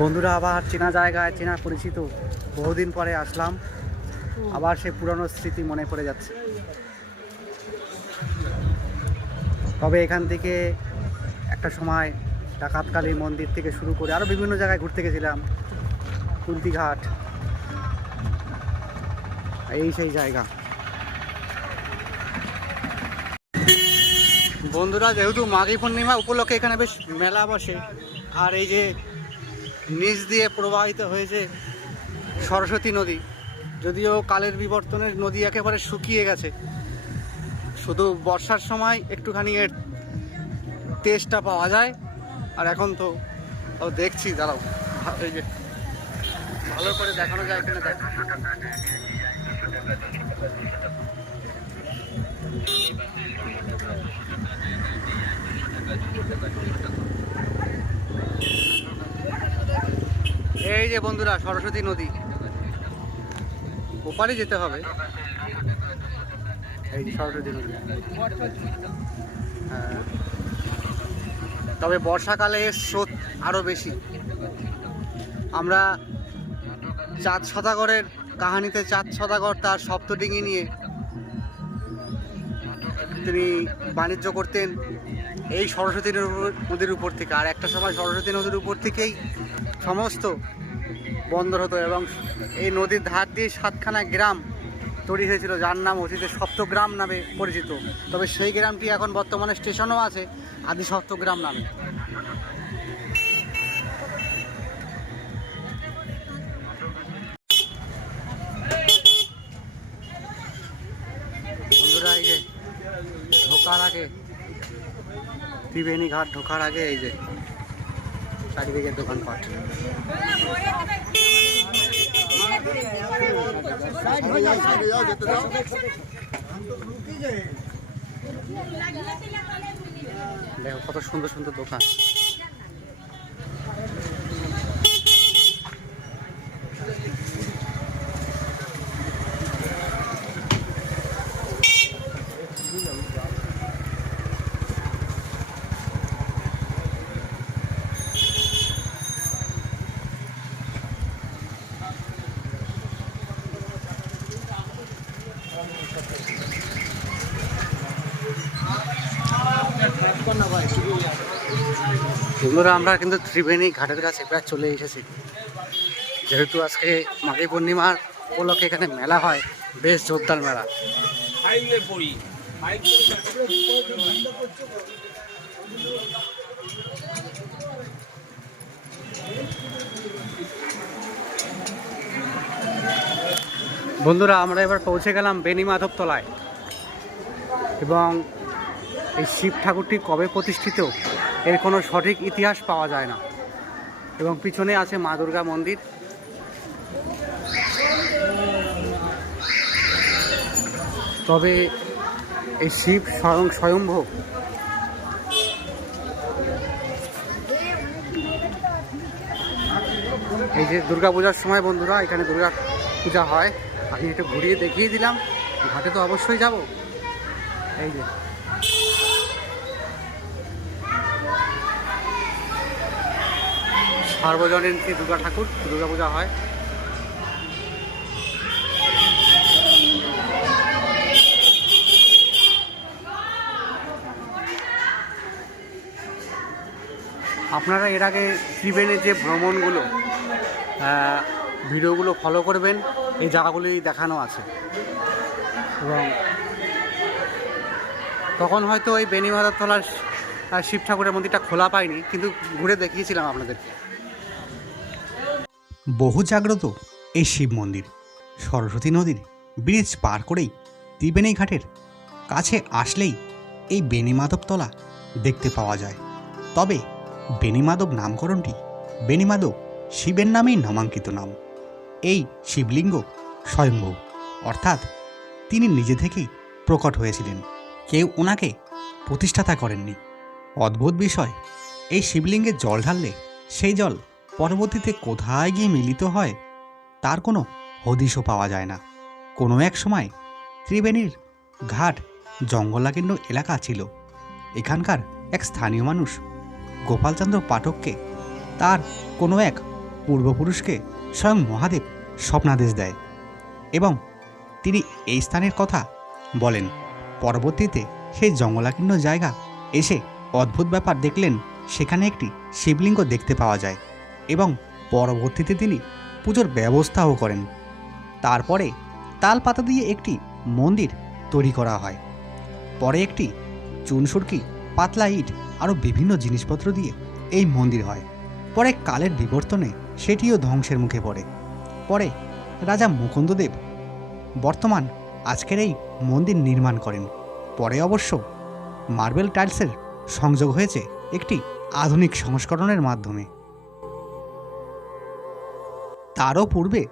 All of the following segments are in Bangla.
বন্ধুরা আবার চেনা জায়গায়, চেনা পরিচিত, বহুদিন পরে আসলাম। আবার সে পুরনো স্মৃতি মনে পড়ে যাচ্ছে। তবে এখান থেকে একটা সময় ডাকাতকালী মন্দির থেকে শুরু করে আরও বিভিন্ন জায়গায় ঘুরতে গেছিলাম। কুন্তিঘাট, এই সেই জায়গা। বন্ধুরা, যেহেতু মাঘী পূর্ণিমা উপলক্ষে এখানে বেশ মেলা বসে, আর এই যে নিচ দিয়ে প্রবাহিত হয়েছে সরস্বতী নদী। যদিও কালের বিবর্তনের নদী একেবারে শুকিয়ে গেছে, শুধু বর্ষার সময় একটুখানি এর তেজটা পাওয়া যায়। আর এখন তো দেখছি, দাঁড়াও, এই যে ভালো করে দেখানো যায় কিনা দেখ। এই যে বন্ধুরা, সরস্বতী নদী, ওপারে যেতে হবে। এই যে সরস্বতী নদী। হ্যাঁ, তবে বর্ষাকালে এর স্রোত আরও বেশি। আমরা চাঁদ সদাগরের কাহিনীতে চাঁদ সদাগর তার সপ্তডিঙি নিয়ে তিনি বাণিজ্য করতেন এই সরস্বতী নদীর উপর থেকে। আর একটা সময় সরস্বতী নদীর উপর থেকেই সমস্ত বন্দর হতো, এবং এই নদীর ধার দিয়ে 7খানা গ্রাম তৈরি হয়েছিল, যার নাম অতীতে সপ্তগ্রাম নামে পরিচিত। তবে সেই গ্রামটি এখন বর্তমানে স্টেশনও আছে, আদি সপ্তগ্রাম নামে। বন্ধুরা, এই যে ঢোকার আগে, ত্রিবেণী ঘাট ঢোকার আগে এই যে চারিদিকে দোকানপাট। দেখো কত সুন্দর সুন্দর দোকান। বন্ধুরা, আমরা কিন্তু ত্রিবেণী ঘাটের কাছে প্রায় চলে এসেছি। যেহেতু আজকে মাঘী পূর্ণিমার উপলক্ষে এখানে মেলা হয়, বেশ জোরদার মেলা। বন্ধুরা, আমরা এবার পৌঁছে গেলাম বেণীমাধব তলায়, এবং এই শিব ঠাকুরটি কবে প্রতিষ্ঠিত এর কোনো সঠিক ইতিহাস পাওয়া যায় না। এবং পিছনে আছে মা দুর্গা মন্দির। তবে এই শিব স্বয়ম্ভু। এই যে দুর্গা পূজার সময় বন্ধুরা এখানে দুর্গা পূজা হয়, আমি একটু ঘুরিয়ে দেখিয়ে দিলাম। ঘাটে তো অবশ্যই যাব। এই যে সার্বজনীন দুর্গা ঠাকুর, দুর্গা পূজা হয়। আপনারা এর আগে ত্রিবেণীর যে ভ্রমণগুলো, ভিডিওগুলো ফলো করবেন, এই জায়গাগুলি দেখানো আছে। এবং তখন হয়তো এই বেণীমাধব তলার শিব ঠাকুরের মন্দিরটা খোলা পায়নি, কিন্তু ঘুরে দেখিয়েছিলাম আপনাদেরকে। বহু জাগ্রত এই শিব মন্দির সরস্বতী নদীর ব্রিজ পার করেই ত্রিবেণী ঘাটের কাছে আসলেই এই বেণীমাধব তলা দেখতে পাওয়া যায়। তবে বেণীমাধব নামকরণটি বেণীমাধব শিবের নামেই নামাঙ্কিত নাম। এই শিবলিঙ্গ স্বয়ম্ভু, অর্থাৎ তিনি নিজে থেকেই প্রকট হয়েছিলেন, কেউ ওনাকে প্রতিষ্ঠাতা করেননি। অদ্ভুত বিষয়, এই শিবলিঙ্গে জল ঢাললে সেই জল পরবর্তীতে কোথায় গিয়ে মিলিত হয় তার কোনো হদিশও পাওয়া যায় না। কোনো এক সময় ত্রিবেণীর ঘাট জঙ্গলাকীর্ণ এলাকা ছিল। এখানকার এক স্থানীয় মানুষ গোপালচন্দ্র পাঠককে তার কোনো এক পূর্বপুরুষকে স্বয়ং মহাদেব স্বপ্নাদেশ দেয় এবং তিনি এই স্থানের কথা বলেন। পরবর্তীতে সেই জঙ্গলাকীর্ণ জায়গা এসে অদ্ভুত ব্যাপার দেখলেন, সেখানে একটি শিবলিঙ্গ দেখতে পাওয়া যায় এবং পরবর্তীতে তিনি পুজোর ব্যবস্থাও করেন। তারপরে তাল পাতা দিয়ে একটি মন্দির তৈরি করা হয়। পরে একটি চুনসুরকি, পাতলা ইট আরও বিভিন্ন জিনিসপত্র দিয়ে এই মন্দির হয়। পরে কালের বিবর্তনে সেটিও ধ্বংসের মুখে পড়ে। পরে রাজা মুকুন্দদেব বর্তমান আজকের এই মন্দির নির্মাণ করেন। পরে অবশ্য মার্বেল টাইলসের সংযোগ হয়েছে একটি আধুনিক সংস্করণের মাধ্যমে। তারও পূর্বে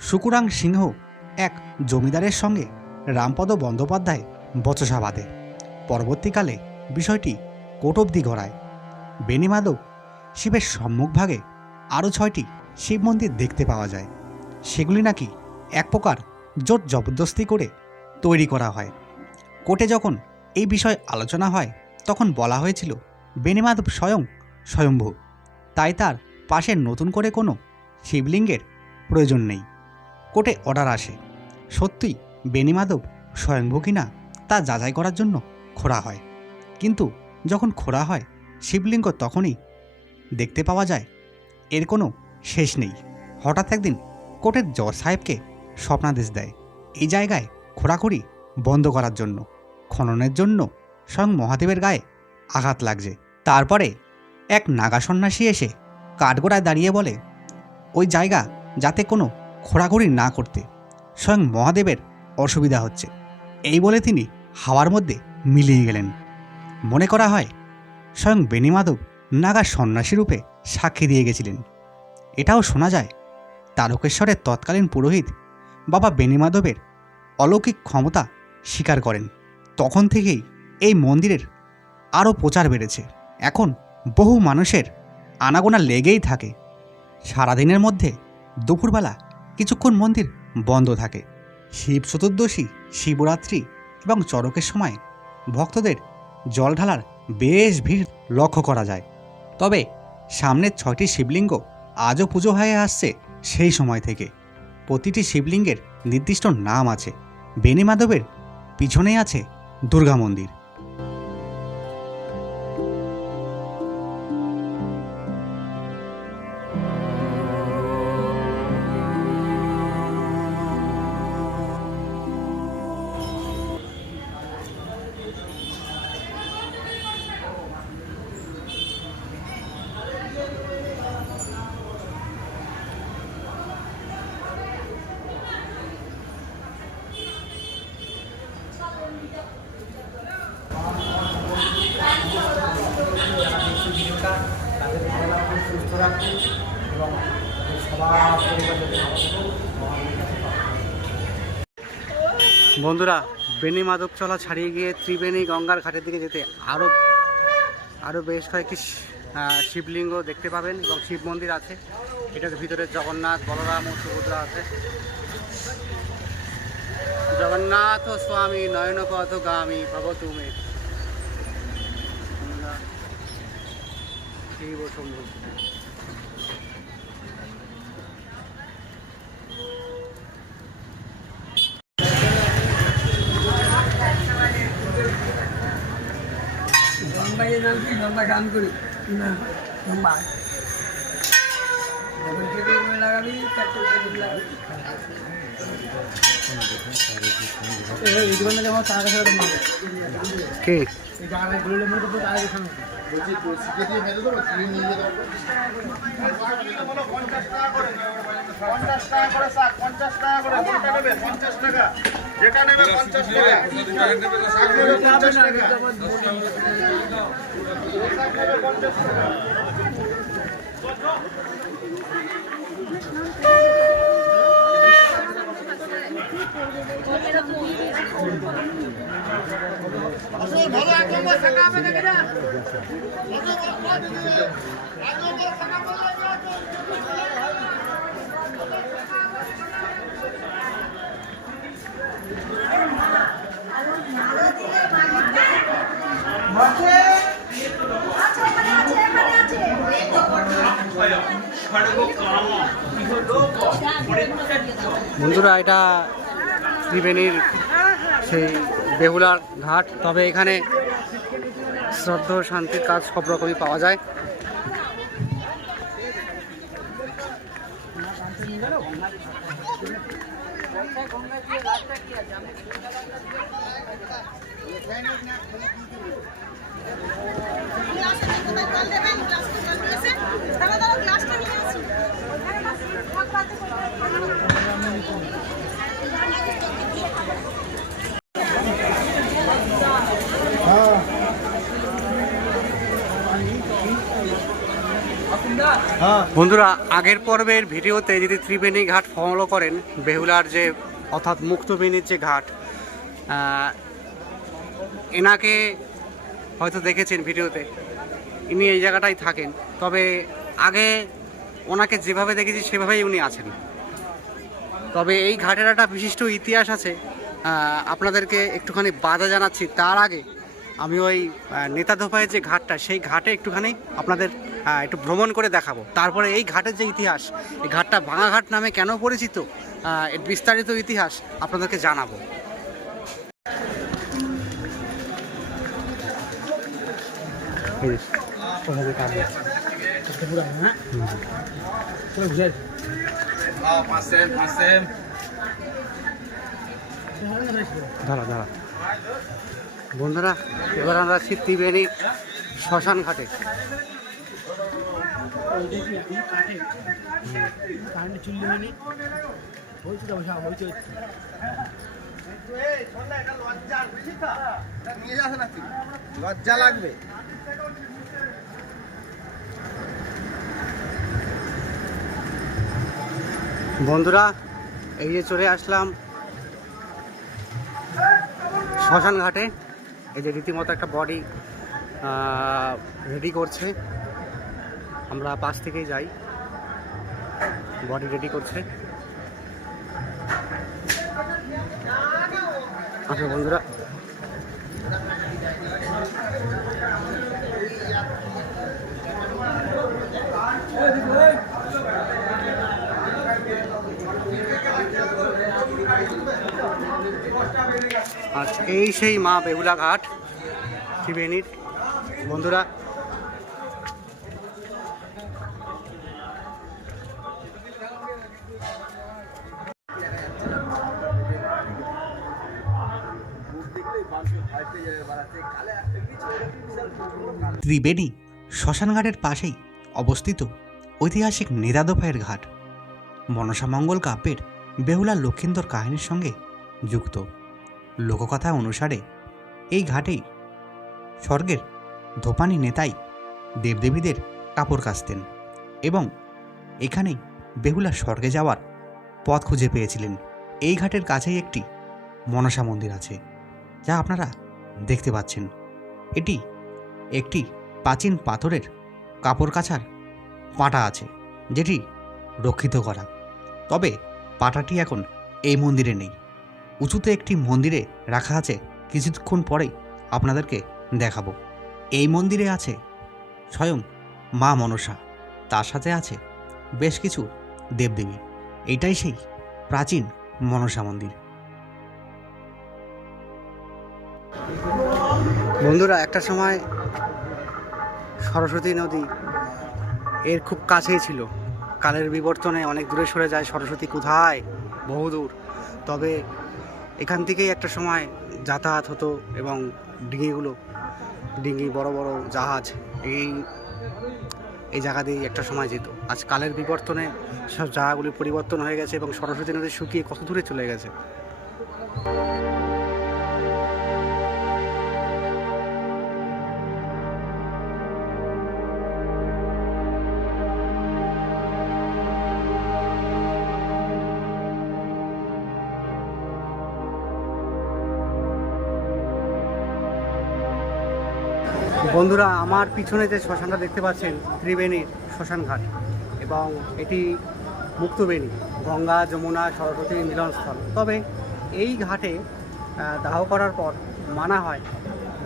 সুকুরাং সিংহ এক জমিদারের সঙ্গে রামপদ বন্দ্যোপাধ্যায় বচসা বাঁধে। পরবর্তীকালে বিষয়টি কোর্ট অবধি গড়ায়। বেণীমাধব শিবের সম্মুখভাগে আরও 6টি শিব মন্দির দেখতে পাওয়া যায়। সেগুলি নাকি এক প্রকার জোর জবরদস্তি করে তৈরি করা হয়। কোর্টে যখন এই বিষয়ে আলোচনা হয় তখন বলা হয়েছিল বেণীমাধব স্বয়ম্ভু, তাই তার পাশে নতুন করে কোনো শিবলিঙ্গের প্রয়োজন নেই। কোর্টে অর্ডার আসে, সত্যিই বেণীমাধব স্বয়ম্ভু কিনা তা যাচাই করার জন্য খোঁড়া হয়। কিন্তু যখন খোঁড়া হয় শিবলিঙ্গ তখনই দেখতে পাওয়া যায় এর কোনো শেষ নেই। হঠাৎ একদিন কোর্টের জজ সাহেবকে স্বপ্নাদেশ দেয় এই জায়গায় খোঁড়াখুড়ি বন্ধ করার জন্য। খননের জন্য স্বয়ং মহাদেবের গায়ে আঘাত লাগছে। তারপরে এক নাগা সন্ন্যাসী এসে কাঠগোড়ায় দাঁড়িয়ে বলে ওই জায়গা যাতে কোনো খোঁড়াখুড়ি না করতে, স্বয়ং মহাদেবের অসুবিধা হচ্ছে। এই বলে তিনি হাওয়ার মধ্যে মিলিয়ে গেলেন। মনে করা হয় স্বয়ং বেণীমাধব নাগা সন্ন্যাসী রূপে সাক্ষী দিয়ে গেছিলেন। এটাও শোনা যায় তারকেশ্বরের তৎকালীন পুরোহিত বাবা বেণীমাধবের অলৌকিক ক্ষমতা স্বীকার করেন। তখন থেকেই এই মন্দিরের আরও প্রচার বেড়েছে। এখন বহু মানুষের আনাগোনা লেগেই থাকে। সারাদিনের মধ্যে দুপুরবেলা কিছুক্ষণ মন্দির বন্ধ থাকে। শিব চতুর্দশী, শিবরাত্রি এবং চড়কের সময় ভক্তদের জল ঢালার বেশ ভিড় লক্ষ্য করা যায়। তবে সামনের 6টি শিবলিঙ্গ আজও পুজো হয়ে আসছে সেই সময় থেকে। প্রতিটি শিবলিঙ্গের নির্দিষ্ট নাম আছে। বেণীমাধবের পিছনেই আছে দুর্গা মন্দির। তাদের ভালো রাখুন, সুস্থ রাখুন এবং সবার বন্ধুরা, বেণীমাধবতলা ছাড়িয়ে গিয়ে ত্রিবেণী গঙ্গার ঘাটের দিকে যেতে আরও বেশ কয়েকটি শিবলিঙ্গ দেখতে পাবেন এবং শিব মন্দির আছে। এটার ভিতরে জগন্নাথ, বলরাম ও সুভদ্রা আছে। জগন্নাথ স্বামী নয়নপথগামী ভবতু মে শিব শম্ভু। লম্বা কাম করি না লম্বা লাগাবি কে যেটা নেবে 50 টাকা, শাক নেবে 50 টাকা, ভালো এক নম্বর শাখা হবে না কেনা আছে বন্ধুরা, এটা ত্রিবেণীর সেই বেহুলার ঘাট। তবে এখানে শ্রদ্ধা ও শান্তির কাজ সব রকমই পাওয়া যায়। বন্ধুরা, আগের পর্বের ভিডিওতে যদি ত্রিবেণী ঘাট ফলো করেন, বেহুলার যে অর্থাৎ মুক্তবেণীর যে ঘাট, এনাকে হয়তো দেখেছেন ভিডিওতে। ইনি এই জায়গাটায় থাকেন। তবে আগে ওনাকে যেভাবে দেখেছি সেভাবেই উনি আছেন। তবে এই ঘাটের একটা বিশিষ্ট ইতিহাস আছে, আপনাদেরকে একটুখানি বাধা জানাচ্ছি। তার আগে আমি ওই নেতাধোপায়ের যে ঘাটটা, সেই ঘাটে একটুখানি আপনাদের একটু ভ্রমণ করে দেখাবো। তারপরে এই ঘাটের যে ইতিহাস, এই ঘাটটা ভাঙা ঘাট নামে কেন পরিচিত, এর বিস্তারিত ইতিহাস আপনাদেরকে জানাবো। দাঁড়া বন্ধুরা, এবার আমরা আছি ত্রিবেণীর শ্মশান ঘাটে। লজ্জা লাগবে। বন্ধুরা, এই যে চলে আসলাম শ্মশান ঘাটে। এই যে রীতিমতো একটা বডি রেডি করছে। আমরা পাশ থেকেই যাই, বডি রেডি করছে। আচ্ছা বন্ধুরা, আচ্ছা এই সেই মা বেহুলা ঘাট ত্রিবেণীর। বন্ধুরা, ত্রিবেণী শ্মশানঘাটের পাশেই অবস্থিত ঐতিহাসিক নেতাদোপায়ের ঘাট মনসামঙ্গল কাব্যের বেহুলা লক্ষিন্দর কাহিনীর সঙ্গে যুক্ত। লোককথা অনুসারে এই ঘাটেই স্বর্গের ধোপানি নেতাই দেবদেবীদের কাপড় কাচতেন এবং এখানেই বেহুলা স্বর্গে যাওয়ার পথ খুঁজে পেয়েছিলেন। এই ঘাটের কাছেই একটি মনসা মন্দির আছে, যা আপনারা দেখতে পাচ্ছেন। এটি একটি প্রাচীন পাথরের কাপড় কাচার পাটা আছে, যেটি রক্ষিত করা। তবে পাটাটি এখন এই মন্দিরে নেই, উঁচুতে একটি মন্দিরে রাখা আছে। কিছুক্ষণ পরেই আপনাদেরকে দেখাবো। এই মন্দিরে আছে স্বয়ং মা মনসা, তার সাথে আছে বেশ কিছু দেবদেবী। এটাই সেই প্রাচীন মনসা মন্দির। বন্ধুরা, একটা সময় সরস্বতী নদী এর খুব কাছেই ছিল। কালের বিবর্তনে অনেক দূরে সরে যায় সরস্বতী, কোথায় বহুদূর। তবে এখান থেকেই একটা সময় যাতায়াত হতো এবং ডিঙি বড় বড় জাহাজ এই জায়গা দিয়েই একটা সময় যেত। আজ কালের বিবর্তনে সব জায়গাগুলি পরিবর্তন হয়ে গেছে এবং সরস্বতী নদী শুকিয়ে কত দূরে চলে গেছে। বন্ধুরা, আমার পিছনে যে শ্মশানটা দেখতে পাচ্ছেন, ত্রিবেণীর শ্মশান ঘাট, এবং এটি মুক্তবেণী, গঙ্গা যমুনা সরস্বতীর মিলনস্থল। তবে এই ঘাটে দাহ করার পর মানা হয়,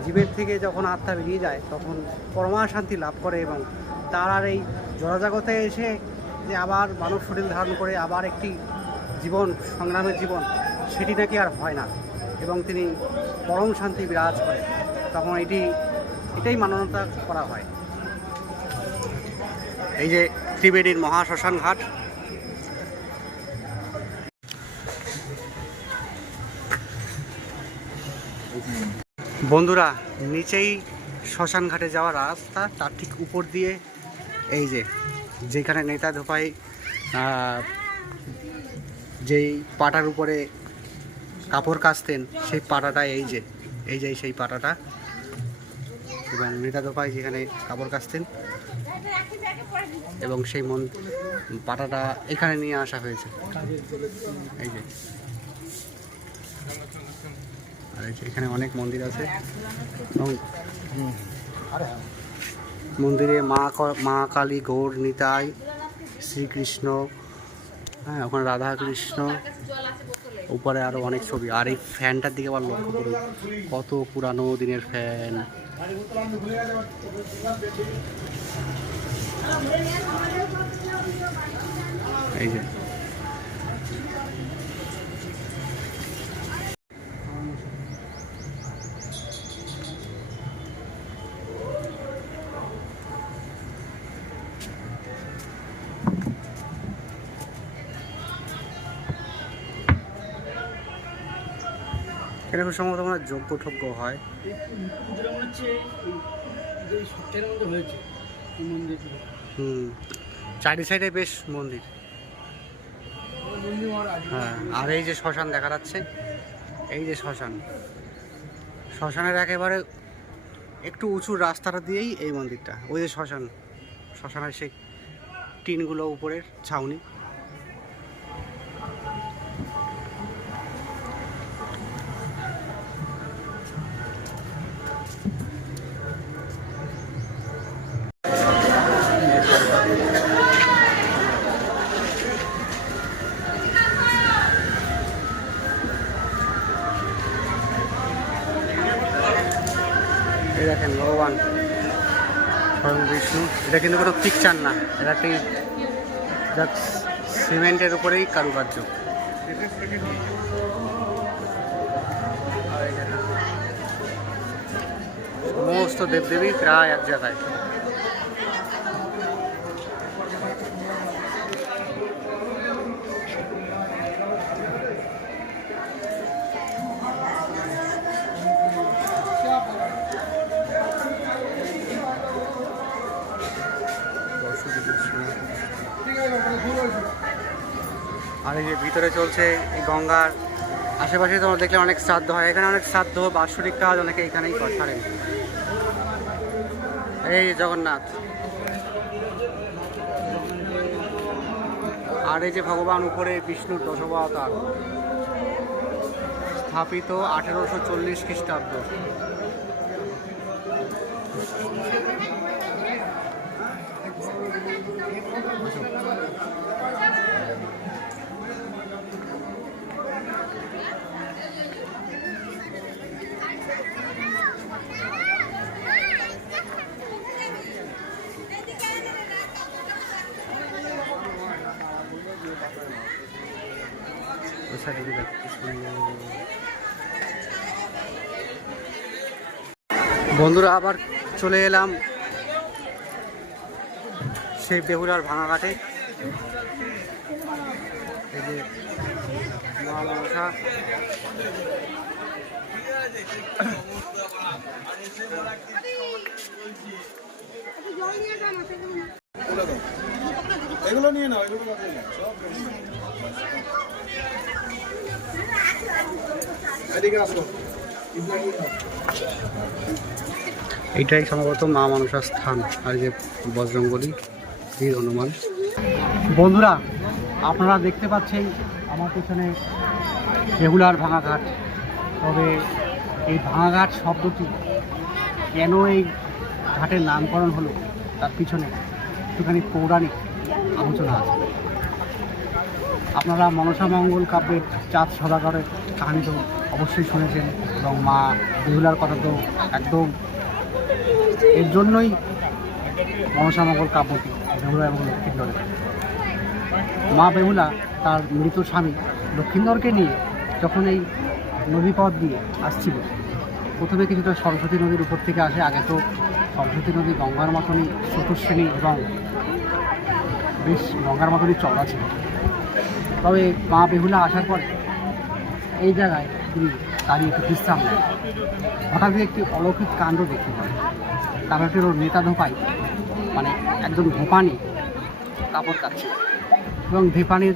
জীবের থেকে যখন আত্মা বেরিয়ে যায় তখন পরমা শান্তি লাভ করে এবং তার আর এই জড়জগতে এসে যে আবার মানব শরীর ধারণ করে আবার একটি জীবন, সংগ্রামের জীবন, সেটি নাকি আর হয় না এবং তিনি পরম শান্তি বিরাজ করে, তখন এটাই মানবতা করা হয়। এই যে ত্রিবেণীর মহাশ্মশান ঘাট। বন্ধুরা, নিচেই শ্মশান ঘাটে যাওয়ার রাস্তা, তার ঠিক উপর দিয়ে এই যেখানে নেতা ধোপাই যেই পাটার উপরে কাপড় কাচতেন, সেই পাটাটা এই যে সেই পাটাটা, এবং নেতা ধোপাই যেখানে কাপড় কাচতেন এবং সেই পাটাটা এখানে নিয়ে আসা হয়েছে। এই যে আর এখানে অনেক মন্দির আছে এবং মন্দিরে মা কালী, গৌর নিতাই, শ্রীকৃষ্ণ, হ্যাঁ ওখানে রাধা কৃষ্ণ, উপরে আরও অনেক ছবি। আর এই ফ্যানটার দিকে আবার লক্ষ্য করুন, কত পুরানো দিনের ফ্যান। এই যে এটা খুব সম্ভবত আমার যজ্ঞ ঠজ্ঞ হয়। চারি সাইডে বেশ মন্দির। হ্যাঁ, আর এই যে শ্মশান দেখা যাচ্ছে, এই যে শ্মশানের একেবারে একটু উঁচু রাস্তাটা দিয়েই এই মন্দিরটা। ওই যে শ্মশানের সেই টিনগুলো উপরের ছাউনি। এই দেখেন ভগবান স্বয়ং বিষ্ণু। এটা কিন্তু কোনো পিকচার না, এটা একটি সিমেন্টের উপরেই কারুকার্য। সমস্ত দেবদেবী প্রায় এক জায়গায়। আর এই যে ভিতরে চলছে এই গঙ্গার আশেপাশে তোমরা দেখলে অনেক শ্রাদ্ধ হয়, এখানে অনেক শ্রাদ্ধ, বাৎসরিক কাজ অনেকে এখানেই করেন। এই জগন্নাথ, আর এই যে ভগবান উপরে বিষ্ণুর দশাবতার, স্থাপিত 1840 খ্রিস্টাব্দ। বন্ধুরা, আবার চলে এলাম সেই বেহুলার ভাঙা ঘাটে। এই যে মা মনসা, এগুলো নিয়ে নাও, এগুলো এদিকে আসো। এইটাই সম্ভবত মা মনসার স্থান। আর যে বজরংবলী, বীর হনুমান। বন্ধুরা, আপনারা দেখতে পাচ্ছেন আমার পেছনে বেহুলার ভাঙা ঘাট। তবে এই ভাঙা ঘাট শব্দটি কেন এই ঘাটের নামকরণ হলো, তার পিছনে একটুখানি পৌরাণিক আলোচনা আছে। আপনারা মনসা মঙ্গল কাব্যের চাঁদ সদাগরের কাহিনী তো অবশ্যই শুনেছেন, এবং মা বেহুলার কথা তো একদম, এর জন্যই মনসা মঙ্গল কাব্যটি বেহুলা এবং লক্ষ্মীর ধরে। মা বেহুলা তার মৃত স্বামী লক্ষ্মীন্দরকে নিয়ে যখন এই নদীপথ দিয়ে আসছিল, প্রথমে কিছুটা সরস্বতী নদীর উপর থেকে আসে। আগে তো সরস্বতী নদী গঙ্গার মতনই চতুশ্রেণী এবং বেশ গঙ্গার মতনই চওড়া ছিল। তবে মা বেহুলা আসার পরে এই জায়গায় তিনি দাঁড়িয়ে একটু বিশ্রাম নেন। হঠাৎ একটি অলৌকিক কাণ্ড দেখতে পান। কারণটির ওর নেতা ধোপাই, মানে একজন ধোপানি কাপড় কাচ্ছে এবং ধোপানির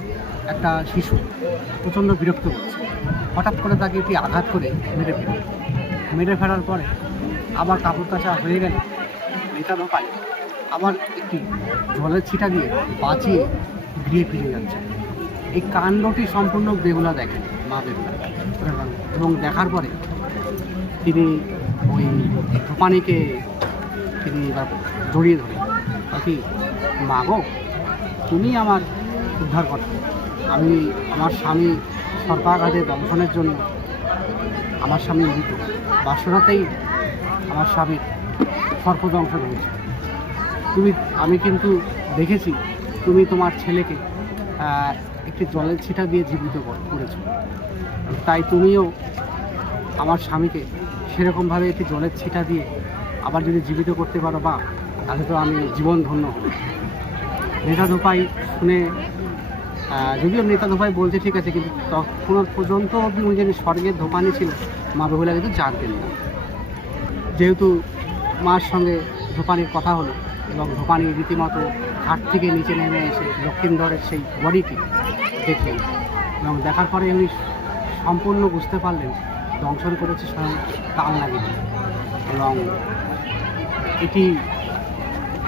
একটা শিশু প্রচণ্ড বিরক্ত করছে। হঠাৎ করে তাকে একটি আঘাত করে মেরে ফেলার পরে আবার কাপড় কাচা হয়ে গেলে নেতা ধোপাই আবার একটি জলের ছিটা দিয়ে বাঁচিয়ে গৃহে ফিরে যাচ্ছে। এই কাণ্ডটি সম্পূর্ণ বেহুলা দেখেন, মা বেহুলা, এবং দেখার পরে তিনি ওই ধোপানিকে তিনি জড়িয়ে ধরেন। কি মা গো, তুমি আমার উদ্ধার করতে, আমি আমার স্বামী সর্পাঘাতে দংশনের জন্য আমার স্বামী মৃত, বাসরাতেই আমার স্বামীর সর্পদংশন হয়েছে। আমি কিন্তু দেখেছি তুমি তোমার ছেলেকে একটি জলের ছিটা দিয়ে জীবিত করেছো, তাই তুমিও আমার স্বামীকে সেরকমভাবে একটি জলের ছিটা দিয়ে আবার যদি জীবিত করতে পারো বা, তাহলে তো আমি জীবন ধন্য হব। নেতা ধোপাই শুনে, যদিও নেতা ধোপাই বলছে ঠিক আছে, কিন্তু তখন পর্যন্ত অবধি উনি যিনি স্বর্গের ধোপানি ছিল মা বেহুলা কিন্তু জানতেন না। যেহেতু মার সঙ্গে ধোপানির কথা হলো এবং ধোপানি রীতিমতো ঘাট থেকে নিচে নেমে এসে লক্ষ্মীন্দরের সেই বডিটি দেখলেন এবং দেখার পরে উনি সম্পূর্ণ বুঝতে পারলেন দংশন করেছে স্বয়ং তাল লাগিয়ে, এবং এটি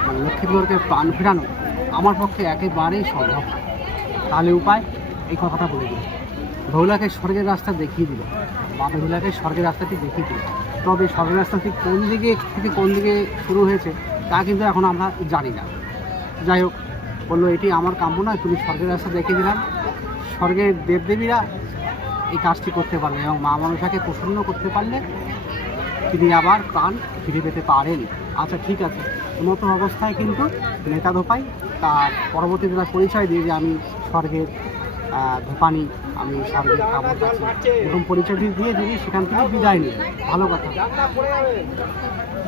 মানে লক্ষ্মীন্দরকে প্রাণ ফেরানো আমার পক্ষে একেবারেই সম্ভব। তাহলে উপায়, এই কথাটা বলে দিল, বেহুলাকে স্বর্গের রাস্তা দেখিয়ে দিল, মা বেহুলাকে স্বর্গের রাস্তাটি দেখিয়ে দিল। তবে স্বর্গের রাস্তাটি কোন দিকে থেকে কোন দিকে শুরু হয়েছে তা কিন্তু এখন আমরা জানি না। যাই হোক, বললো এটি আমার কাম্য নয়, তুমি স্বর্গের রাস্তা দেখিয়ে দিলাম, স্বর্গের দেবদেবীরা এই কাজটি করতে পারলে এবং মা মনসাকে প্রসন্ন করতে পারলে তিনি আবার প্রাণ ফিরে পেতে পারেন। আচ্ছা ঠিক আছে, মতো অবস্থায় কিন্তু নেতা ধোপাই তার পরবর্তীতে তার পরিচয় দিয়ে যে আমি স্বর্গের ধোপানি, আমি স্বর্গের কাপড় কাছি, এরকম পরিচয়টি দিয়ে যদি সেখান থেকে বিদায় নিই, ভালো কথা।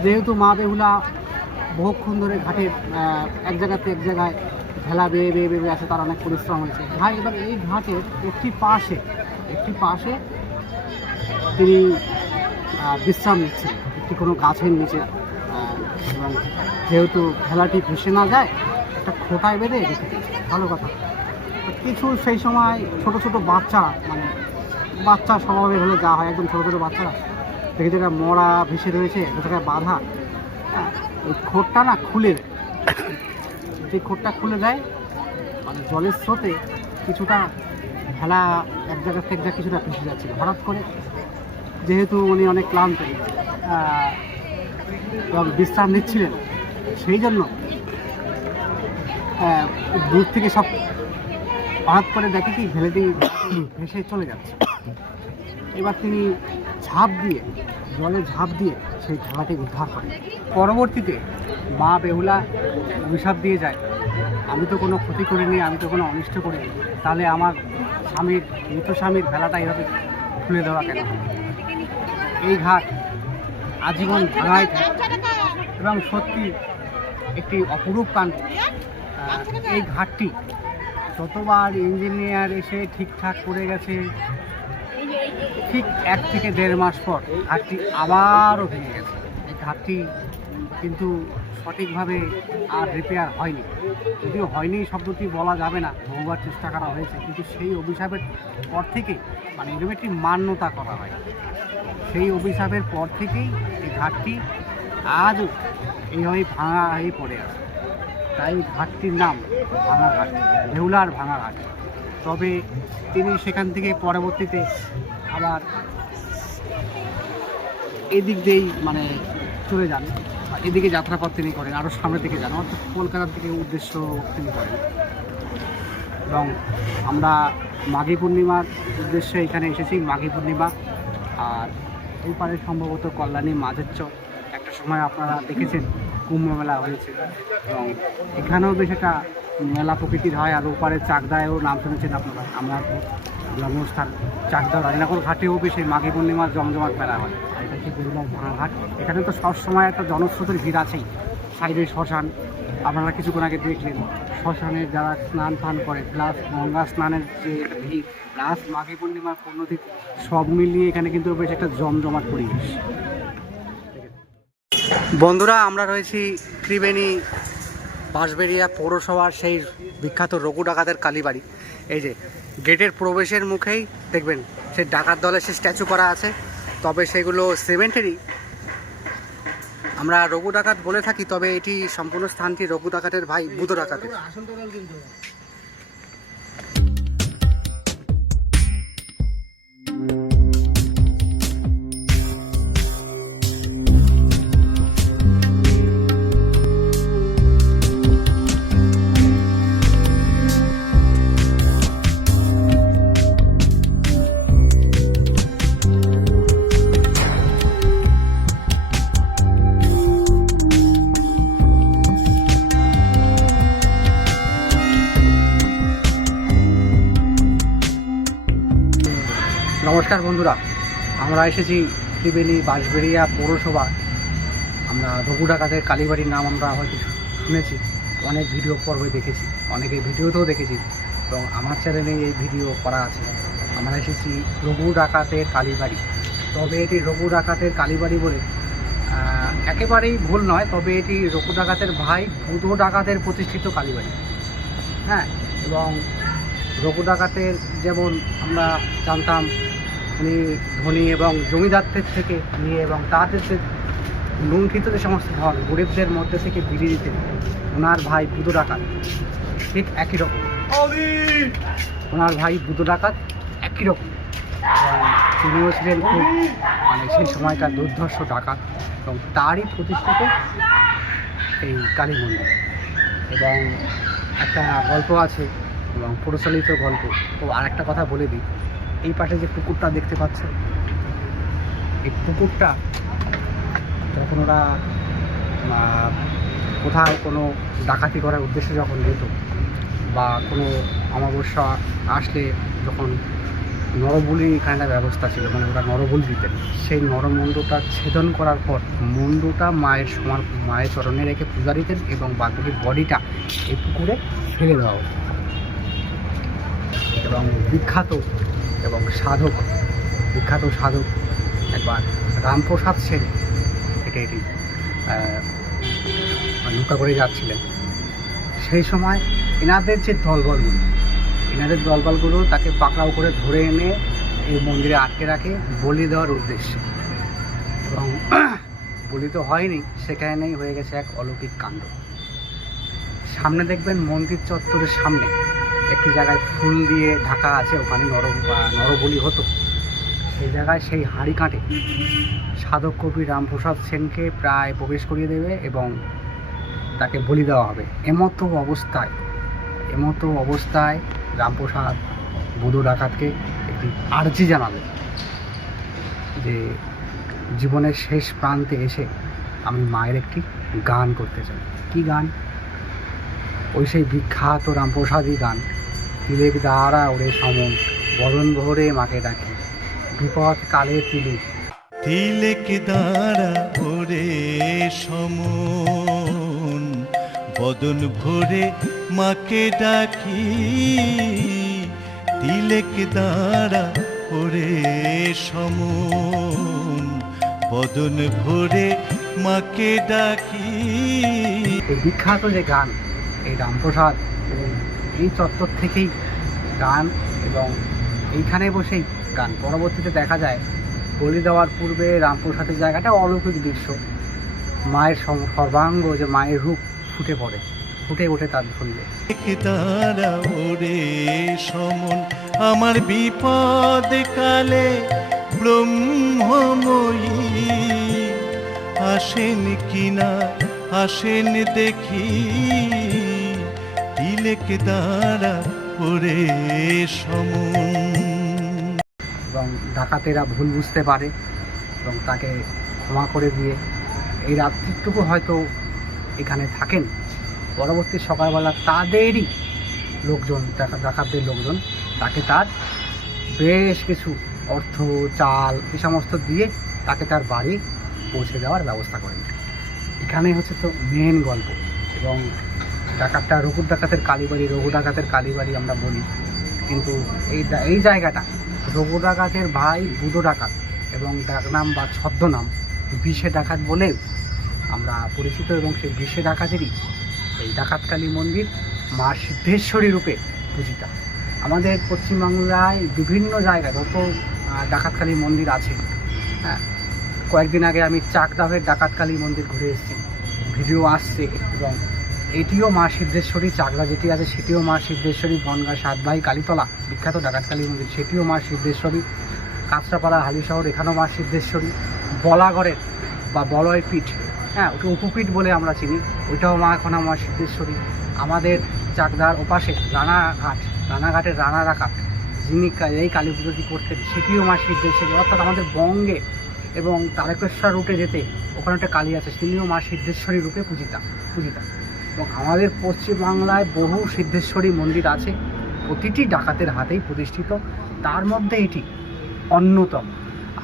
যেহেতু মা বেহুলা বহুক্ষণ ধরে ঘাটে এক জায়গাতে এক জায়গায় ভেলা বেয়ে বেয়ে বেয়ে আছে, তার অনেক পরিশ্রম হয়েছে। ভাই এবার এই ঘাটের একটি পাশে তিনি বিশ্রাম নিচ্ছেন একটি কোনো গাছের নিচে, এবং যেহেতু ভেলাটি ভেসে না যায় একটা খোঁটায় বেঁধে রেখে দিয়েছে, ভালো কথা। কিছু সেই সময় ছোট ছোট বাচ্চা, মানে বাচ্চা স্বভাবের হলে যা হয়, একদম ছোটো ছোটো বাচ্চারা দেখে যেটা মরা ভেসে রয়েছে, একটা জায়গায় বাঁধা, ওই খোঁটটা না খুলে দেয়। যে খোঁটটা খুলে দেয় মানে জলের স্রোতে কিছুটা ভেলা এক জায়গা থেকে এক জায়গায় কিছুটা ভেসে যাচ্ছিল। হঠাৎ করে যেহেতু উনি অনেক ক্লান্ত এবং বিশ্রাম নিচ্ছিলেন, সেই জন্য দূর থেকে সব হঠাৎ করে দেখে কি ভেলাটি ভেসে চলে যাচ্ছে। এবার তিনি জলে ঝাঁপ দিয়ে সেই ভেলাটি উদ্ধার করেন। পরবর্তীতে মা বেহুলা অভিশাপ দিয়ে যায়, আমি তো কোনো ক্ষতি করিনি, আমি তো কোনো অনিষ্ট করিনি, তাহলে আমার মৃত স্বামীর ভেলাটা এইভাবে খুলে দেওয়া কেন? এই ঘাট আজীবন ভাঙাই থাকে এবং সত্যি একটি অপরূপ কাণ্ড। এই ঘাটটি যতবার ইঞ্জিনিয়ার এসে ঠিকঠাক করে গেছে, ঠিক 1 থেকে 1.5 মাস পর ঘাটটি আবারও ভেঙে গেছে। এই ঘাটটি কিন্তু সঠিকভাবে আর রিপেয়ার হয়নি, যদিও হয়নি শব্দটি বলা যাবে না, বহুবার চেষ্টা করা হয়েছে, কিন্তু সেই অভিশাপের পর থেকেই মানে এরকম একটি মান্যতা করা হয়। সেই অভিশাপের পর থেকেই এই ঘাটটি আজও এইভাবেই ভাঙা হয়ে পড়ে আছে। তাই ঘাটটির নাম ভাঙা ঘাট, বেহুলার ভাঙা ঘাট। তবে তিনি সেখান থেকে পরবর্তীতে আবার এদিক দিয়েই মানে চলে যান, এদিকে যাত্রাপথ তিনি করেন, আরও সামনের দিকে যান, অর্থাৎ কলকাতার দিকে উদ্দেশ্য তিনি করেন। এবং আমরা মাঘী পূর্ণিমার উদ্দেশ্যে এখানে এসেছি, মাঘী পূর্ণিমা। আর এই পারে সম্ভবত কল্যাণী মাঝের চর, একটা সময় আপনারা দেখেছেন কুম্ভ মেলা হয়েছে, এবং এখানেও বেশ একটা মেলা প্রকৃতির হয়। আর ওপারে চাকদায়ও নাম শুনেছেন আপনারা, আমরা জন্মস্থান চাকদা রাজনগর ঘাটেও বেশি মাঘী পূর্ণিমার জমজমাট মেলা হয়। আর এটা হচ্ছে বেরুলার ভাঙাঘাট। এখানে তো সবসময় একটা জনস্রোতের ভিড় আছেই। সাইডে শ্মশান, আপনারা কিছুক্ষণ আগে দেখলেন শ্মশানে যারা স্নান ফান করে, প্লাস গঙ্গা স্নানের যে ভিড়, প্লাস মাঘী পূর্ণিমার পূর্ণতিথি, সব মিলিয়ে এখানে কিন্তু বেশ একটা জমজমাট পরিবেশ। বন্ধুরা, আমরা রয়েছি ত্রিবেণী বাঁশবেড়িয়া পৌরসভার সেই বিখ্যাত রঘু ডাকাতের কালীবাড়ি। এই যে গেটের প্রবেশের মুখেই দেখবেন সেই ডাকাত দলের সে স্ট্যাচু করা আছে, তবে সেগুলো সিমেন্টেরই। আমরা রঘু ডাকাত বলে থাকি, তবে এটি সম্পূর্ণ স্থানটি রঘু ডাকাতের ভাই বুধ ডাকাতের। নমস্কার বন্ধুরা, আমরা এসেছি ত্রিবেণী বাঁশবেড়িয়া পৌরসভা। আমরা রঘু ডাকাতের কালীবাড়ির নাম আমরা হয়তো শুনেছি, অনেক ভিডিও পর্বে দেখেছি, অনেকের ভিডিওতেও দেখেছি, এবং আমার চ্যানেলে এই ভিডিও করা আছে। আমরা এসেছি রঘু ডাকাতের কালীবাড়ি। তবে এটি রঘু ডাকাতের কালীবাড়ি বলে একেবারেই ভুল নয়, তবে এটি রঘু ডাকাতের ভাই বুধ ডাকাতের প্রতিষ্ঠিত কালীবাড়ি। হ্যাঁ, এবং রঘু ডাকাতের যেমন আমরা জানতাম উনি ধনী এবং জমিদারদের থেকে নিয়ে এবং তাদের যে লুণ্ঠিত যে সমস্ত ধন গরিবদের মধ্যে থেকে বিলিয়ে দিতেন, ওনার ভাই বুধ ডাকাত ঠিক একই রকম। ওনার ভাই বুধ ডাকাত একই রকম, এবং তিনিও ছিলেন খুব সেই সময়কার দুর্ধর্ষ ডাকাত, এবং তারই প্রতিষ্ঠিত এই কালী মন্দির। এবং একটা গল্প আছে এবং প্রচলিত গল্প। ও আর একটা কথা বলে দিই, এই পাশে যে পুকুরটা দেখতে পাচ্ছেন, এই পুকুরটা যখন ওরা কোথাও কোনো ডাকাতি করার উদ্দেশ্যে যখন যেত, বা কোনো অমাবস্যা আসলে যখন নরবলি এখানে একটা ব্যবস্থা ছিল, মানে ওরা নরবলি দিতেন, সেই নরমুণ্ডটা ছেদন করার পর মুণ্ডটা মায়ের চরণে রেখে পূজা দিতেন, এবং বাকি বডিটা এই পুকুরে ফেলে দেওয়া হতো। এবং বিখ্যাত সাধক একবার রামপ্রসাদ সেন এটি নৌকা করে যাচ্ছিলেন। সেই সময় এনাদের দলবলগুলো তাকে পাকড়াও করে ধরে এনে এই মন্দিরে আটকে রাখে বলি দেওয়ার উদ্দেশ্যে। এবং বলি তো হয়নি, সেখানেই হয়ে গেছে এক অলৌকিক কাণ্ড। সামনে দেখবেন মন্দির চত্বরের সামনে একটি জায়গায় ফুল দিয়ে ঢাকা আছে, ওখানে নরবলি হতো। সেই জায়গায় সেই হাঁড়ি কাঁটে সাধক কবি রামপ্রসাদ সেনকে প্রায় প্রবেশ করিয়ে দেবে এবং তাকে বলি দেওয়া হবে। এমতো অবস্থায় রামপ্রসাদ বুধ ডাকাতকে একটি আর্জি জানাবে যে জীবনের শেষ প্রান্তে এসে আমি মায়ের একটি গান করতে চাই। কি গান? ওই সেই বিখ্যাত রামপ্রসাদী গান, তিলেক দ্বারা ওরে সমন বদন ভরে মাকে ডাকি, বিপদ কালে তিলেক দ্বারা ওরে সমন বদন ভরে মাকে ডাকি, তিলেক দ্বারা ওরে সমন বদন ভরে মাকে ডাকি। এই বিখ্যাত যে গান, এই রামপ্রসাদ এই চত্বর থেকেই গান, এবং এইখানে বসেই গান। পরবর্তীতে দেখা যায় বলি দেওয়ার পূর্বে রামপ্রসাদের জায়গাটা অলৌকিক দৃশ্য, মায়ের সর্বাঙ্গ যে মায়ের রূপ ফুটে ওঠে তার শরীরে। দ্বারা ওরে সমন আমার বিপদ কালে ব্রহ্মময়ী আসেন কিনা আসেন দেখি, তিলেক দ্বারা ওরে সমন। এবং ডাকাতেরা ভুল বুঝতে পারে এবং তাকে ক্ষমা করে দিয়ে এই রাত্রিটুকু হয়তো এখানে থাকেন, পরবর্তী সকালবেলা তাদেরই লোকজন, ডাকাতদের লোকজন তাকে তার বেশ কিছু অর্থ, চাল এই সমস্ত দিয়ে তাকে তার বাড়ি পৌঁছে দেওয়ার ব্যবস্থা করেন। এখানে হচ্ছে তো মেন গল্প। এবং ডাকাতটা রঘু ডাকাতের কালীবাড়ি, রঘু ডাকাতের কালীবাড়ি আমরা বলি, কিন্তু এই জায়গাটা রঘু ডাকাতের ভাই বুধো ডাকাত এবং ডাকনাম বা ছদ্মনাম বিষে ডাকাত বলে আমরা পরিচিত। এবং সেই বিষে ডাকাতেরই এই ডাকাতকালী মন্দির মা সিদ্ধেশ্বরী রূপে পূজিতা। আমাদের পশ্চিমবাংলায় বিভিন্ন জায়গায় যত ডাকাতকালী মন্দির আছে, হ্যাঁ, কয়েকদিন আগে আমি চাকদাহের ডাকাতকালী মন্দির ঘুরে এসেছি, ভিডিও আসছে। এবং এটিও মা সিদ্ধেশ্বরী, চাকদা যেটি আছে সেটিও মা সিদ্ধেশ্বরী, বনগাঁ সাতভাই কালীতলা বিখ্যাত ডাকাতকালী মন্দির সেটিও মা সিদ্ধেশ্বরী, কাঁচরাপাড়া হালিশহর এখানেও মা সিদ্ধেশ্বরী, বলাগড়ের বা বলয় পীঠ, হ্যাঁ ওটা উপপীঠ বলে আমরা চিনি, ওইটাও মা এখন মা সিদ্ধেশ্বরী। আমাদের চাকদার ওপাশে রানাঘাটের রানা ডাকাত যিনি এই কালী পুজোটি করতেন সেটিও মা সিদ্ধেশ্বরী। অর্থাৎ আমাদের বঙ্গে এবং তারকেশ্বর রুটে যেতে ওখানে একটা কালী আছে, তিনিও মা সিদ্ধেশ্বরী রূপে পূজিতা। এবং আমাদের পশ্চিমবাংলায় বহু সিদ্ধেশ্বরী মন্দির আছে, প্রতিটি ডাকাতের হাতেই প্রতিষ্ঠিত, তার মধ্যে এটি অন্যতম।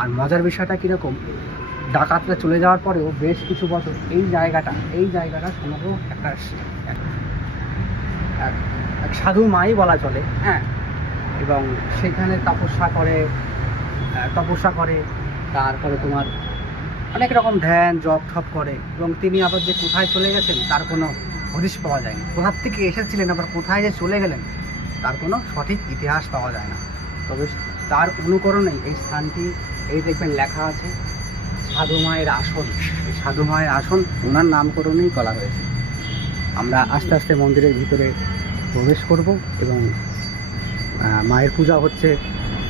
আর মজার বিষয়টা কীরকম, ডাকাতরা চলে যাওয়ার পরেও বেশ কিছু বছর এই জায়গাটা সমগ্র এক সাধু মাই বলা চলে, হ্যাঁ। এবং সেখানে তপস্যা করে তারপরে তোমার অনেক রকম ধ্যান জপ থপ করে। এবং তিনি আবার যে কোথায় চলে গেছেন তার কোনো হদিশ পাওয়া যায়নি, কোথার থেকে এসেছিলেন আবার কোথায় যে চলে গেলেন তার কোনো সঠিক ইতিহাস পাওয়া যায় না। তবে তার অনুকরণেই এই স্থানটি, এই দেখবেন লেখা আছে সাধু মায়ের আসন। এই সাধু মায়ের আসন ওনার নামকরণেই করা হয়েছে। আমরা আস্তে আস্তে মন্দিরের ভিতরে প্রবেশ করব এবং মায়ের পূজা হচ্ছে,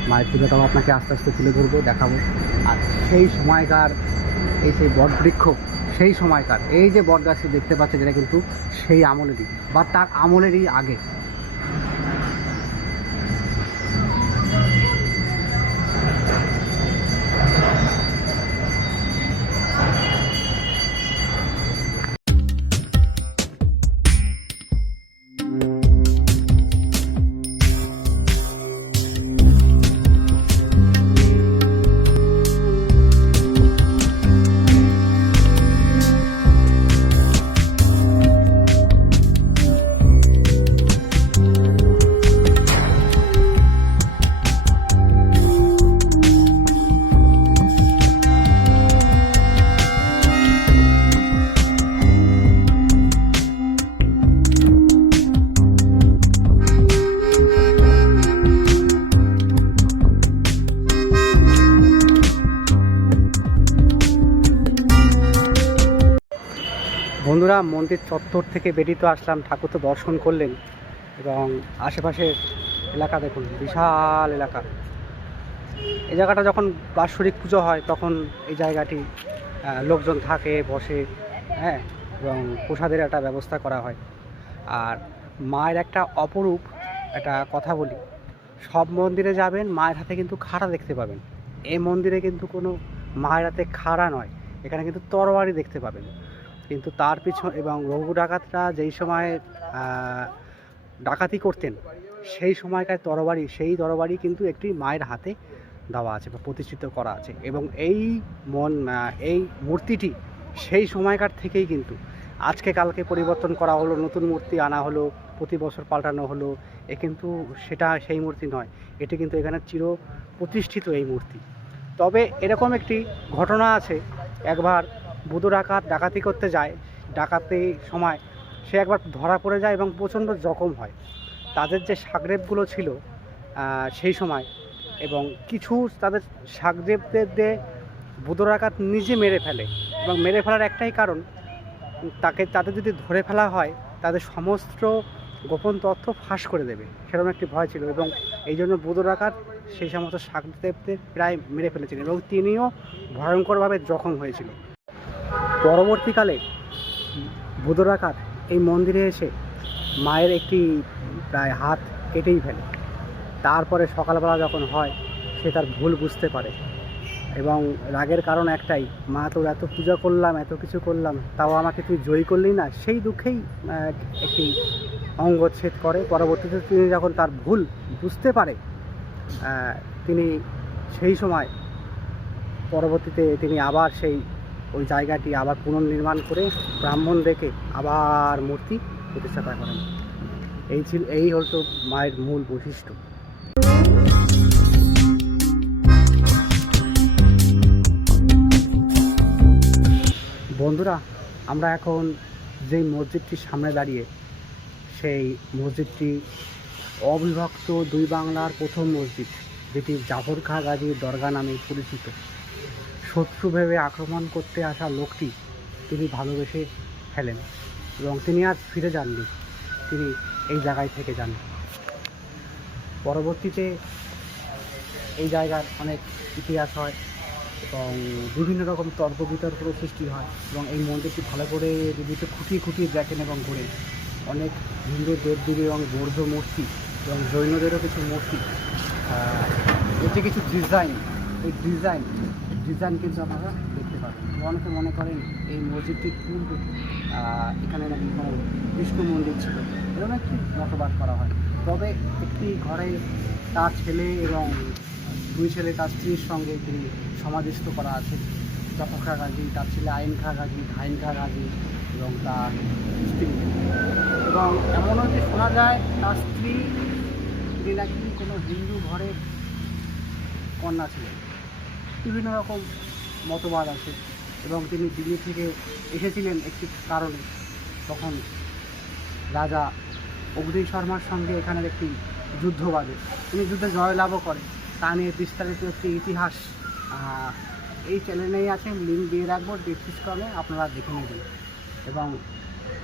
মায়ের পূজাটাও আপনাকে আস্তে আস্তে তুলে ধরবো, দেখাবো। আর সেই সময়কার এই সেই বটবৃক্ষ, সেই সময়কার এই যে বট গাছটি দেখতে পাচ্ছেন, যেটা কিন্তু সেই আমলেরই বা তার আমলেরই আগে। বন্ধুরা, মন্দির চত্বর থেকে বেরিয়ে তো আসলাম, ঠাকুর তো দর্শন করলেন এবং আশেপাশের এলাকা দেখুন, বিশাল এলাকা। এই জায়গাটা যখন বাৎসরিক পুজো হয় তখন এই জায়গাটি লোকজন থাকে, বসে, হ্যাঁ, এবং প্রসাদের একটা ব্যবস্থা করা হয়। আর মায়ের একটা অপরূপ একটা কথা বলি, সব মন্দিরে যাবেন মায়ের হাতে কিন্তু খাড়া দেখতে পাবেন, এই মন্দিরে কিন্তু কোনো মায়ের হাতে খাড়া নয়, এখানে কিন্তু তরবারি দেখতে পাবেন। কিন্তু তার পিছনে এবং রঘু ডাকাতরা যেই সময় ডাকাতি করতেন সেই সময়কার সেই তরবারি কিন্তু একটি মায়ের হাতে দেওয়া আছে বা প্রতিষ্ঠিত করা আছে। এবং এই মূর্তিটি সেই সময়কার থেকেই কিন্তু আজকে কালকে পরিবর্তন করা হলো, নতুন মূর্তি আনা হলো, প্রতি বছর পাল্টানো হলো, কিন্তু সেটা সেই মূর্তি নয়, এটি কিন্তু এখানে চির প্রতিষ্ঠিত এই মূর্তি। তবে এরকম একটি ঘটনা আছে, একবার বুধো ডাকাত ডাকাতি করতে যায়, ডাকাতি সময় সে একবার ধরা পড়ে যায় এবং প্রচণ্ড জখম হয়। তাদের যে সাগরেবগুলো ছিল সেই সময়, এবং কিছু তাদের সাগরেবদের দিয়ে বুধো ডাকাত নিজে মেরে ফেলে। এবং মেরে ফেলার একটাই কারণ, তাদের যদি ধরে ফেলা হয় তাদের সমস্ত গোপন তথ্য ফাঁস করে দেবে, সেরকম একটি ভয় ছিল। এবং এই জন্য বুধো ডাকাত সেই সমস্ত সাগরেবদের প্রায় মেরে ফেলেছিলেন এবং তিনিও ভয়ঙ্করভাবে জখম হয়েছিল। পরবর্তীকালে বুধো ডাকাত এই মন্দিরে এসে মায়ের একটি প্রায় হাত কেটেই ফেলে। তারপরে সকালবেলা যখন হয় সে তার ভুল বুঝতে পারে এবং রাগের কারণ একটাই, মা তোর এত পূজা করলাম, এত কিছু করলাম, তাও আমাকে তুই জয়ী করলি না। সেই দুঃখেই একটি অঙ্গচ্ছেদ করে। পরবর্তীতে তিনি যখন তার ভুল বুঝতে পারে, তিনি সেই সময় পরবর্তীতে তিনি আবার ওই জায়গাটি আবার পুনর্নির্মাণ করে ব্রাহ্মণ ডেকে আবার মূর্তি প্রতিষ্ঠাতা করেন। এই হলো মায়ের মূল বৈশিষ্ট্য। বন্ধুরা, আমরা এখন যেই মসজিদটির সামনে দাঁড়িয়ে, সেই মসজিদটি অবিভক্ত দুই বাংলার প্রথম মসজিদ, যেটি জাফর খাঁ গাজীর দরগা নামে পরিচিত। শত্রু ভেবে আক্রমণ করতে আসা লোকটি তিনি ভালোবেসে ফেলেন এবং তিনি আর ফিরে যাননি, তিনি এই জায়গায় থেকে যান। পরবর্তীতে এই জায়গার অনেক ইতিহাস হয় এবং বিভিন্ন রকম তর্ক বিতর্কের সৃষ্টি হয় এবং এই মন্দিরটি ভালো করে যদি খুঁটিয়ে খুঁটিয়ে দেখেন এবং ঘুরে, অনেক হিন্দু দেবদেবী এবং বৌদ্ধ মূর্তি এবং জৈনদেরও কিছু মূর্তি, এতে কিছু ডিজাইন, এই ডিজাইন কিন্তু আপনারা দেখতে পাবেন। অনেকে মনে করেন এই মসজিদটির পূর্বে এখানে নাকি কোনো বিষ্ণু মন্দির ছিল, এরকম একটি মতবাদ করা হয়। তবে একটি ঘরে তার ছেলে এবং দুই ছেলে তার স্ত্রীর সঙ্গে তিনি সমাধিস্থ করা আছে। জাফর খাঁ গাজী, তার ছেলে আইন খাঁ গাজী, ঘাইন খাঁ গাজী এবং তার স্ত্রী। এবং এমনও যে শোনা যায় তার স্ত্রী, তিনি নাকি কোনো হিন্দু ঘরের কন্যা ছিলেন। বিভিন্ন রকম মতবাদ আছে এবং তিনি দিল্লি থেকে এসেছিলেন একটি কারণে। তখন রাজা অগ্নি শর্মার সঙ্গে এখানের একটি যুদ্ধ বাঁধে, তিনি যুদ্ধে জয়লাভও করে। তা নিয়ে বিস্তারিত একটি ইতিহাস এই চ্যানেলেই আছে, লিঙ্ক দিয়ে রাখবো ডিসক্রিপশনে, আপনারা দেখে নেবেন। এবং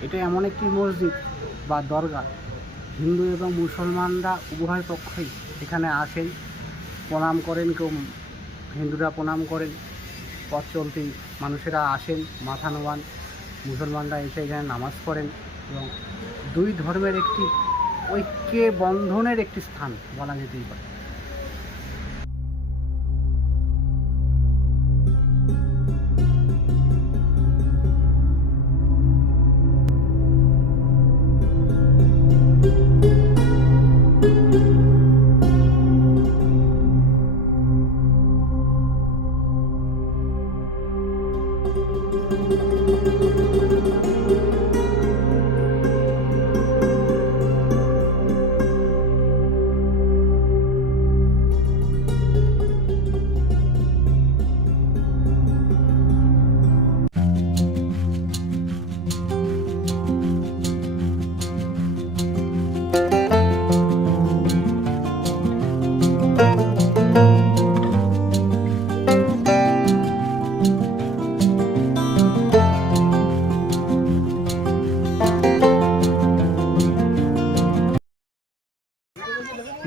এটা এমন একটি মসজিদ বা দরগা, হিন্দু এবং মুসলমানরা উভয় পক্ষই এখানে আসেন, প্রণাম করেন। কেউ হিন্দুরা প্রণাম করেন, পথ চলতি মানুষেরা আসেন, মাথা নোয়ান। মুসলমানরা এসে এখানে নামাজ পড়েন এবং দুই ধর্মের একটি ঐক্যে বন্ধনের একটি স্থান বলা যেতেই পারে।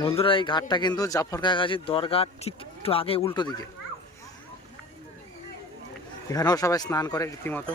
বন্ধুরা, এই ঘাটটা কিন্তু জাফর খাঁ গাজীর দরগা ঠিক একটু আগে উল্টো দিকে। এখানেও সবাই স্নান করে রীতিমতো।